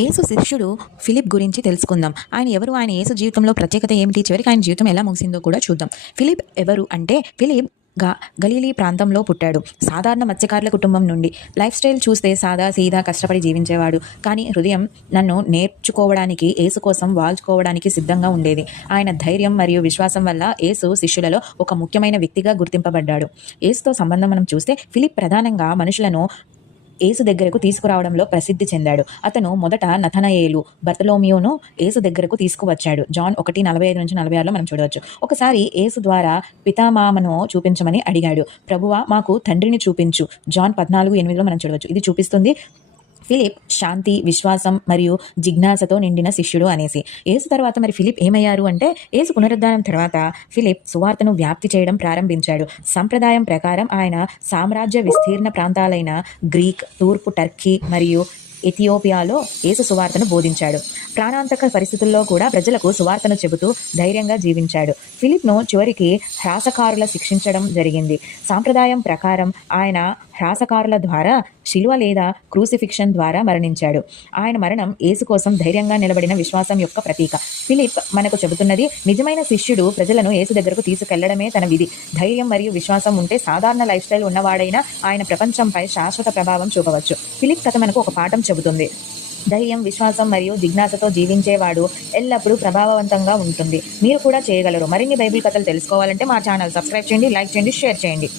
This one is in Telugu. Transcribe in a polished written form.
యేసు శిష్యుడు ఫిలిప్ గురించి తెలుసుకుందాం. ఆయన ఎవరు? ఆయన యేసు జీవితంలో ప్రత్యేకత ఏమిటి? చివరికి ఆయన జీవితం ఎలా ముగిసిందో కూడా చూద్దాం. ఫిలిప్ ఎవరు అంటే ఫిలిప్ గలీలీ ప్రాంతంలో పుట్టాడు. సాధారణ మత్స్యకారుల కుటుంబం నుండి. లైఫ్ స్టైల్ చూస్తే సాదా సీదా కష్టపడి జీవించేవాడు. కానీ హృదయం నన్ను నేర్చుకోవడానికి, యేసు కోసం వాల్చుకోవడానికి సిద్ధంగా ఉండేది. ఆయన ధైర్యం మరియు విశ్వాసం వల్ల యేసు శిష్యులలో ఒక ముఖ్యమైన వ్యక్తిగా గుర్తింపబడ్డాడు. యేసుతో సంబంధం మనం చూస్తే ఫిలిప్ ప్రధానంగా మనుషులను యేసు దగ్గరకు తీసుకురావడంలో ప్రసిద్ధి చెందాడు. అతను మొదట నతనయేలు, బర్తలోమియోను యేసు దగ్గరకు తీసుకువచ్చాడు. జాన్ 1:45-46 మనం చూడవచ్చు. ఒకసారి యేసు ద్వారా పితామామను చూపించమని అడిగాడు. ప్రభువా, మాకు తండ్రిని చూపించు. జాన్ 14:8 మనం చూడవచ్చు. ఇది చూపిస్తుంది ఫిలిప్ శాంతి, విశ్వాసం మరియు జిజ్ఞాసతో నిండిన శిష్యుడు అనేసి. యేసు తర్వాత మరి ఫిలిప్ ఏమయ్యారు అంటే, యేసు పునరుద్ధానం తర్వాత ఫిలిప్ సువార్తను వ్యాప్తి చేయడం ప్రారంభించాడు. సంప్రదాయం ప్రకారం ఆయన సామ్రాజ్య విస్తీర్ణ ప్రాంతాలైన గ్రీక్, తూర్పు టర్కీ మరియు ఇథియోపియాలో యేసు సువార్తను బోధించాడు. ప్రాణాంతక పరిస్థితుల్లో కూడా ప్రజలకు సువార్తను చెబుతూ ధైర్యంగా జీవించాడు. ఫిలిప్ను చివరికి హ్రాసకారుల శిక్షించడం జరిగింది. సాంప్రదాయం ప్రకారం ఆయన హ్రాసకారుల ద్వారా శిలువ లేదా క్రూసిఫిక్షన్ ద్వారా మరణించాడు. ఆయన మరణం యేసు కోసం ధైర్యంగా నిలబడిన విశ్వాసం యొక్క ప్రతీక. ఫిలిప్ మనకు చెబుతున్నది, నిజమైన శిష్యుడు ప్రజలను యేసు దగ్గరకు తీసుకెళ్లడమే తన విధి. ధైర్యం మరియు విశ్వాసం ఉంటే సాధారణ లైఫ్ స్టైల్ ఉన్నవాడైనా ఆయన ప్రపంచంపై శాశ్వత ప్రభావం చూపవచ్చు. ఫిలిప్ కథ మనకు ఒక పాఠం చెబుతుంది. ధైర్యం, విశ్వాసం మరియు జిజ్ఞాసతో జీవించేవాడు ఎల్లప్పుడూ ప్రభావవంతంగా ఉంటుంది. మీరు కూడా చేయగలరు. మరిన్ని బైబిల్ కథలు తెలుసుకోవాలంటే మా ఛానల్ సబ్స్క్రైబ్ చేయండి, లైక్ చేయండి, షేర్ చేయండి.